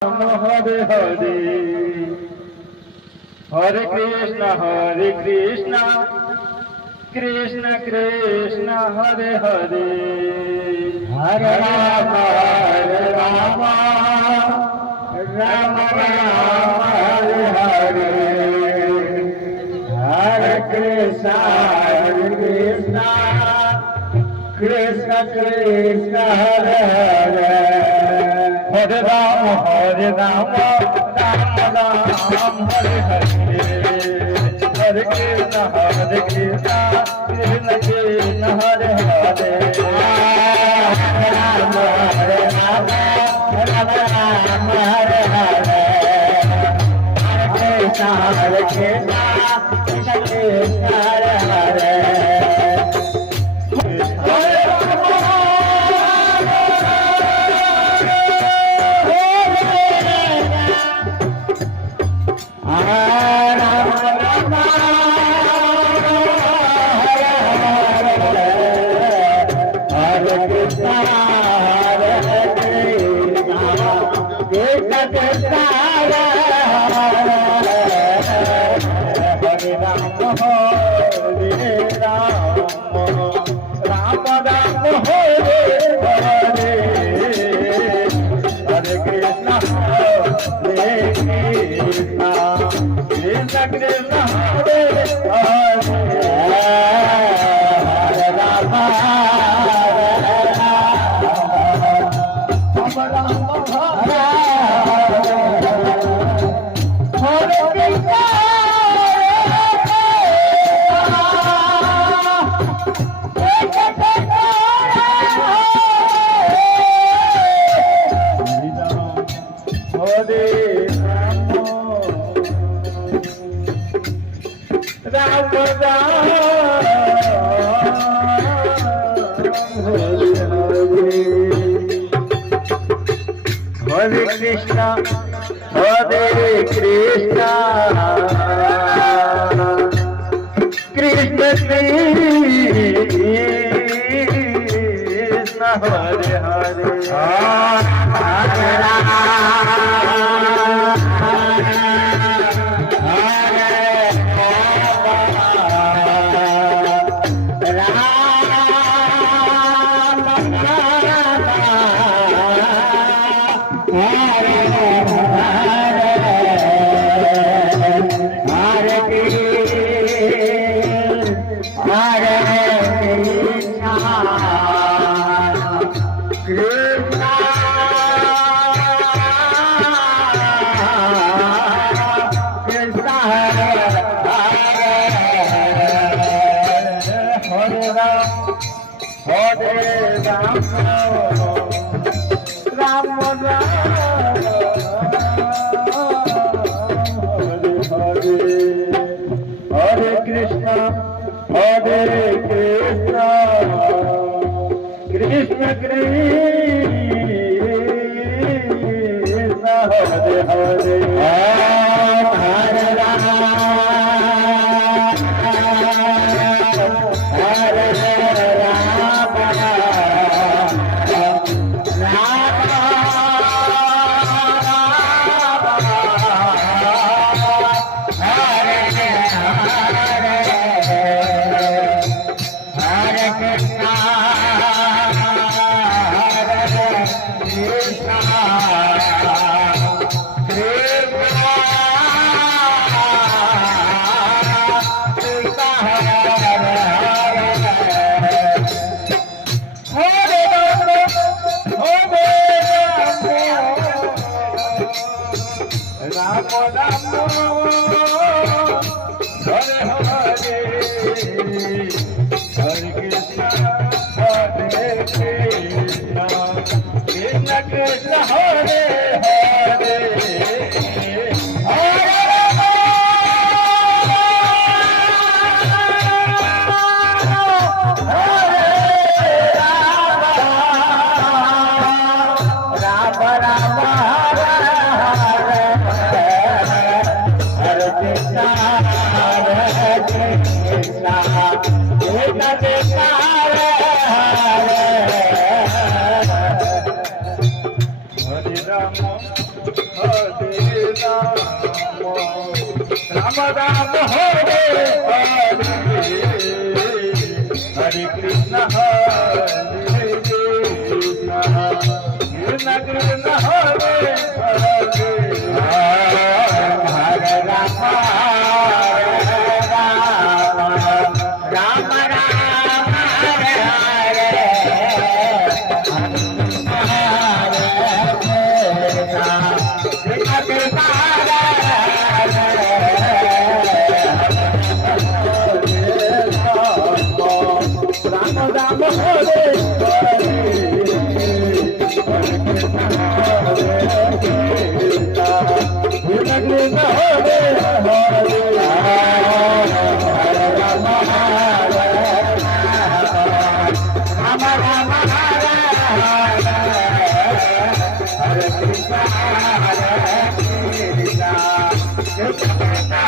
Hare Hare Hare Krishna Krishna Krishna Hare Hare Hare Rama Rama Rama Hare Hare Hare Krishna Krishna Krishna Hare Hare Hare Rama Rama Ram Hare Hare Hare Krishna Krishna Krishna Hare Hare Hare Rama Rama Ram Hare Hare Hare Krishna Krishna Krishna Hare Hare Hare Krishna Krishna Krishna Hare Hare Hare Krishna Krishna Krishna Hare Hare Hare Rama Hare Krishna Hare Hare Hare Rama Rama Hare Hare Hare Krishna Hare Krishna Krishna Krishna Hare Hare Hare Rama Rama Rama Hare Hare Krishna Krishna Hare Krishna